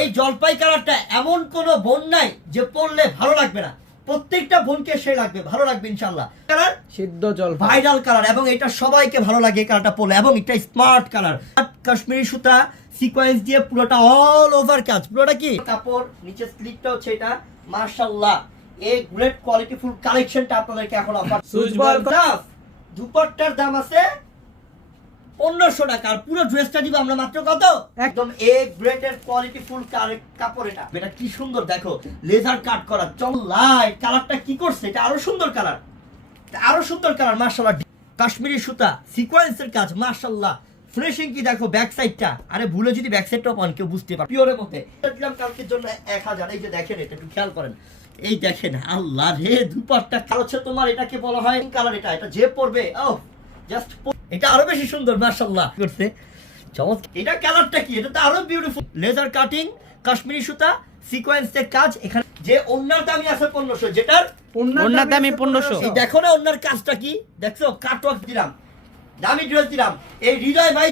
এই জলপাই কালারটা এমন কোন বোন নাই যে পরলে ভালো লাগবে না, প্রত্যেকটা বোনকে সে লাগবে, ভালো লাগবে ইনশাআল্লাহ। কালার সিদ্ধ জলপাই, ভাইরাল কালার, এবং এটা সবাইকে ভালো লাগে এই কালারটা পরলে, এবং এটা স্মার্ট কালার। কাশ্মীরি সুতা সিকোয়েন্স দিয়ে পুরোটা অল ওভার কাজ, পুরোটা কি কাপড়, নিচে স্লিপটা হচ্ছে এটা মাশাআল্লাহ। এই গ্রেট কোয়ালিটি ফুল কালেকশনটা আপনাদেরকে এখন অফার। সুইচ বল দুপাট্টার দাম আছে 1500 টাকা, আর পুরো ড্রেসটা দিব আমরা মাত্র কত? একদম এ গ্রেডের কোয়ালিটি ফুল কাপড়। এটা কি সুন্দর দেখো, লেজার কাট করা লাইট কালারটা কি করছে, এটা আরো সুন্দর কালার, আরো সুন্দর কালার মাশাআল্লাহ। কাশ্মীরি সুতা সিকোয়েন্সের কাজ মাশাআল্লাহ, ফিনিশিং কি দেখো, ব্যাক সাইডটা, আরে ভুলে যদি ব্যাক সাইডটাও পান কেউ বুঝতে পারে। পিওরের মধ্যে দিলাম কালকের জন্য 1000। এই যে দেখেন, এটা একটু খেয়াল করেন, এই দেখেন আল্লাহ রে, দুপাট্টা কালো হচ্ছে তোমার, এটাকে বলা হয় কালার। এটা যে পরবে ও জাস্ট, এটা আরো বেশি সুন্দর মাশাআল্লাহ করছে, চমৎকার। এটা কালারটা কি, এটা তো আরো বিউটিফুল, লেজার কাটিং কাশ্মীরি সুতা সিকোয়েন্সের কাজ। এখানে যে ওন্নার দামই আছে 1500, যেটার ওন্নার দামই 1500। এই দেখো না ওন্নার কাজটা কি দেখছো, কাটওয়ার্ক দিলাম, দামি ড্রেস দিলাম। এই হৃদয় ভাই